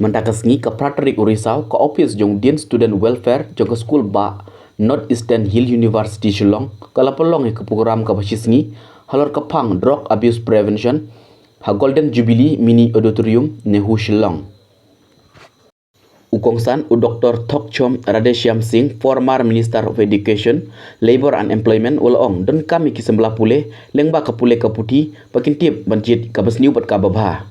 Mentakas ngi ka Praterik Urisau ka office jong Din Student Welfare jong ka school ba North Eastern Hill University Shillong kala pelong ke program ka basis ngi halor ka pang drug abuse prevention ha Golden Jubilee Mini Auditorium Nehu Shillong. Ukongsan u Dr. Thokchom Radeshyam Singh, former Minister of Education, Labor and Employment ulong dan kami ki sembelah pulih lengba ka pulih ka puti pakin tip banjit ka besniu bat ka babha.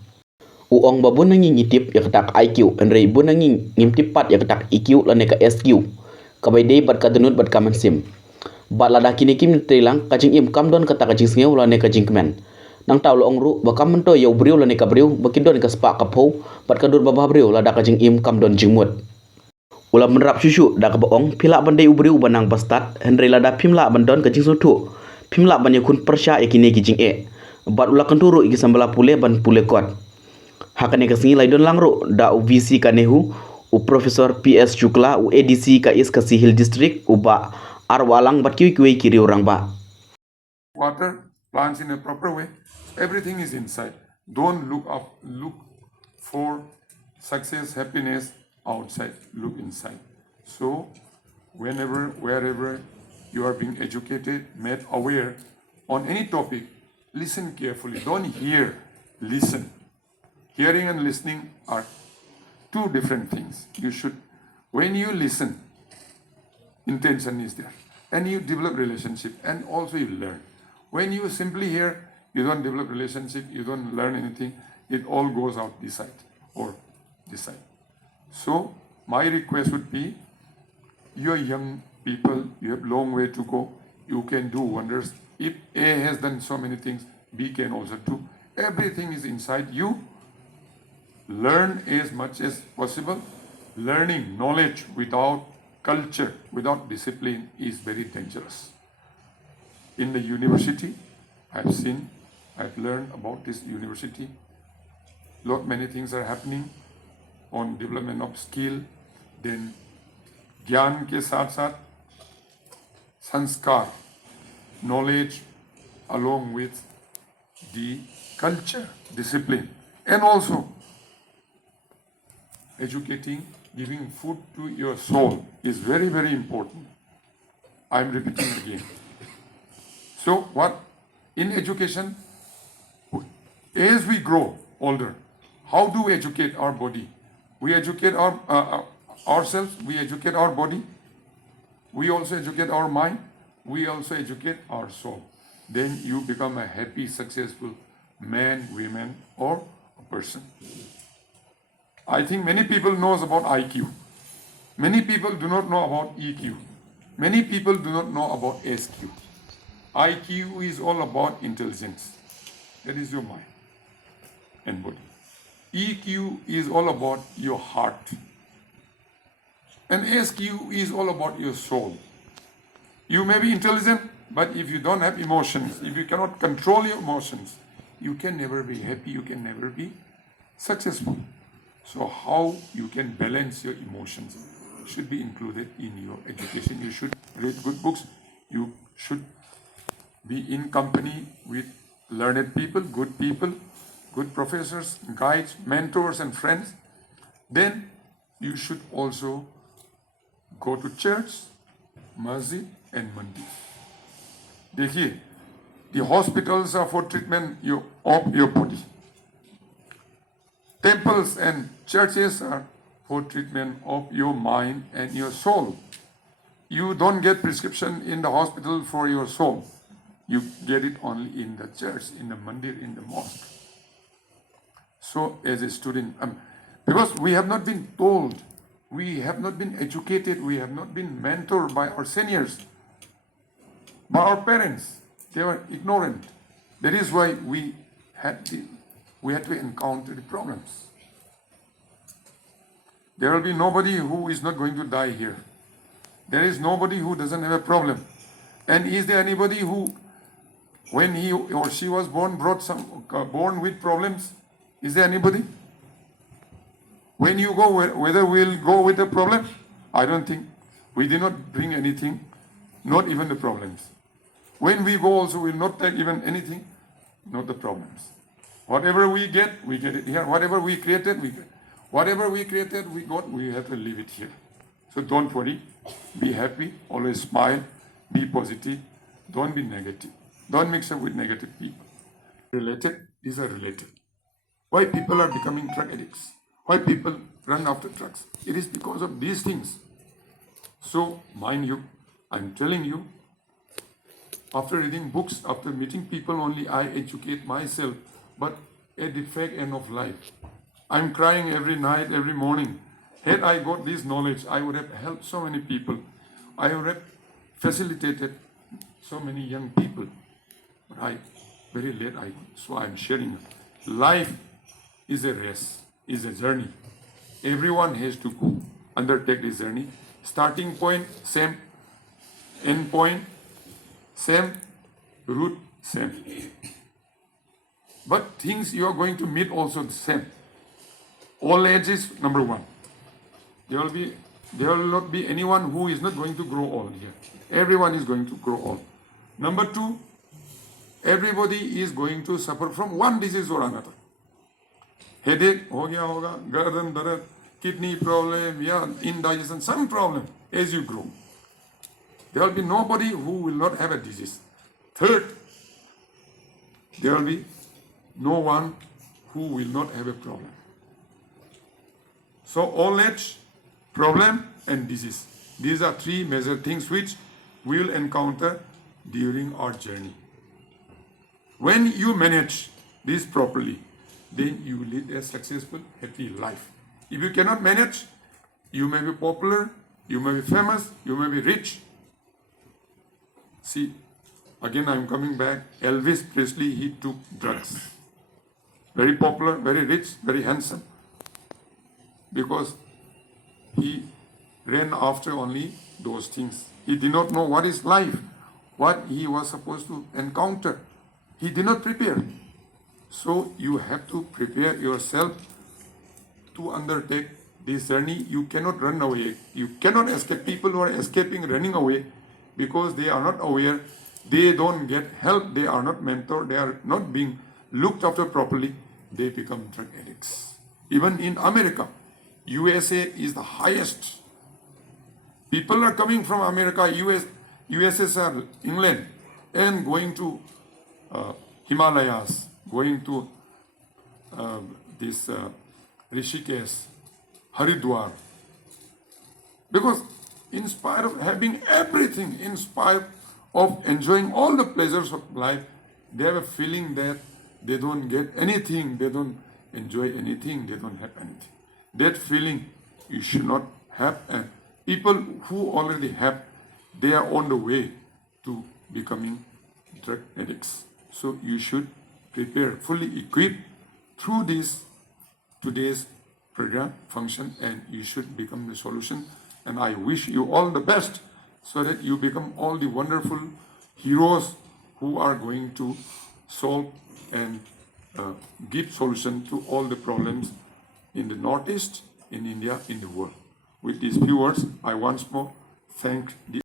Uong babun nangi ngitip ya ketak IQ enrei bun nangi ngimtip pat ya ketak EQ lane ka SQ. Kabai dei bat ka denut bat ka mensim. Bat lada kini kim trilang kajing im kam don kata kajing sngeu lane kajing kemen. Nang tau lo ongru bakam mento yau briu lane ka briu bakindon ka spa ka phau bat ka dur babah briu lada kajing im kam don jingmut. Ulam menerap susu da ka baong pila bandai ubriu banang bastat henrei lada pimla bandon kajing sutu. Pimla ban yakun persya yakini kijing e. Bat ula kenturu iki sambala pule ban pule kot. Hakane kasingi laidon langro da UVC kanehu u Profesor PS Chukla u ADC ka Iskasi Hill District u ba arwalang bat kiwi kiri orang ba. Water plants in a proper way. Everything is inside. Don't look for success, happiness outside. Look inside. So, wherever you are being educated, made aware on any topic, listen carefully. Don't hear, listen. Hearing and listening are two different things. When you listen, intention is there. And you develop relationship and also you learn. When you simply hear, you don't develop relationship, you don't learn anything, it all goes out this side or this side. So, my request would be, you are young people, you have long way to go, you can do wonders. If A has done so many things, B can also do. Everything is inside you. Learn as much as possible. Learning knowledge without culture, without discipline is very dangerous. In the university, I've learned about this university. Many things are happening on development of skill. Then, ज्ञान के साथ-साथ संस्कार, knowledge, along with the culture, discipline, and also educating, giving food to your soul is very, very important. I'm repeating again. So in education, as we grow older, how do we educate our body? We educate ourselves, we educate our body, we also educate our mind, we also educate our soul. Then you become a happy, successful man, woman, or a person. I think many people knows about IQ. Many people do not know about EQ. Many people do not know about SQ. IQ is all about intelligence. That is your mind and body. EQ is all about your heart. And SQ is all about your soul. You may be intelligent, but if you don't have emotions, if you cannot control your emotions, you can never be happy, you can never be successful. So how you can balance your emotions should be included in your education. You should read good books. You should be in company with learned people, good professors, guides, mentors and friends. Then you should also go to church, masjid and mandi. देखिए, the hospitals are for treatment of your body. Temples and churches are for treatment of your mind and your soul. You don't get prescription in the hospital for your soul. You get it only in the church, in the mandir, in the mosque. So as a student, because we have not been told, we have not been educated, we have not been mentored by our seniors, by our parents. They were ignorant. That is why we had to encounter the problems. There will be nobody who is not going to die here. There is nobody who doesn't have a problem. And is there anybody who, when he or she was born, born with problems? Is there anybody? When you go, whether we'll go with the problem? I don't think. We did not bring anything, not even the problems. When we go also, we'll not take even anything, not the problems. Whatever we get it here. Whatever we created, we get. Whatever we created, we got, we have to leave it here. So don't worry, be happy, always smile, be positive, don't be negative. Don't mix up with negative people. Related, these are related. Why people are becoming drug addicts? Why people run after drugs? It is because of these things. So, mind you, I'm telling you, after reading books, after meeting people only, I educate myself, but at the fake end of life. I'm crying every night, every morning. Had I got this knowledge, I would have helped so many people. I would have facilitated so many young people. But very late, so I'm sharing. Life is a race, is a journey. Everyone has to go, undertake this journey. Starting point, same. End point, same. Route, same. But things you are going to meet also the same. All ages, number one. There will not be anyone who is not going to grow old here. Everyone is going to grow old. Number two, everybody is going to suffer from one disease or another. Headache, hoga, garden dard, kidney problem, indigestion, some problem as you grow. There will be nobody who will not have a disease. Third, there will be no one who will not have a problem. So old age, problem and disease. These are three major things which we will encounter during our journey. When you manage this properly, then you lead a successful, happy life. If you cannot manage, you may be popular, you may be famous, you may be rich. See, again I'm coming back. Elvis Presley, he took drugs. Very popular, very rich, very handsome. Because he ran after only those things. He did not know what is life, what he was supposed to encounter. He did not prepare. So you have to prepare yourself to undertake this journey. You cannot run away. You cannot escape. People who are escaping, running away because they are not aware, they don't get help, they are not mentored, they are not being looked after properly, they become drug addicts. Even in America, USA is the highest. People are coming from America, USSR, England, and going to Himalayas, going to Rishikesh, Haridwar. Because in spite of having everything, in spite of enjoying all the pleasures of life, they have a feeling that they don't get anything, they don't enjoy anything, they don't have anything. That feeling you should not have. And people who already have, they are on the way to becoming drug addicts. So you should prepare, fully equipped through this today's program function, and you should become the solution. And I wish you all the best so that you become all the wonderful heroes who are going to solve and give solution to all the problems in the Northeast, in India, in the world. With these few words, I once more thank the